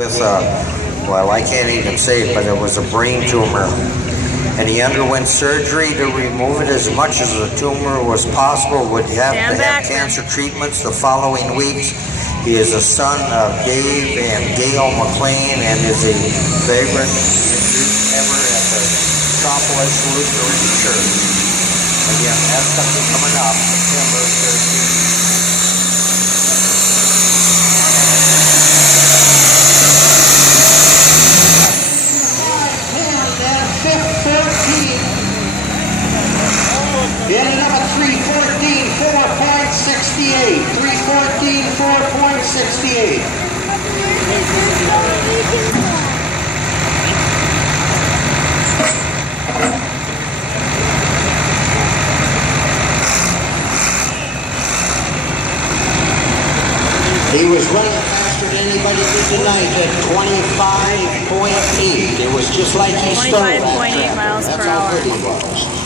with, well, I can't even say it, but it was a brain tumor. And he underwent surgery to remove it as much as the tumor was possible. Would have to have cancer treatments the following weeks. He is a son of Dave and Gail McLean and is a vagrant ever at the Schabel Lutheran Church. Again, that's something coming up September 13th. In at number 314, 4.68. 314, 4.68. He was running faster than anybody did tonight at 25.8. It was just like he started. 25.8 miles per hour. That's how good he was.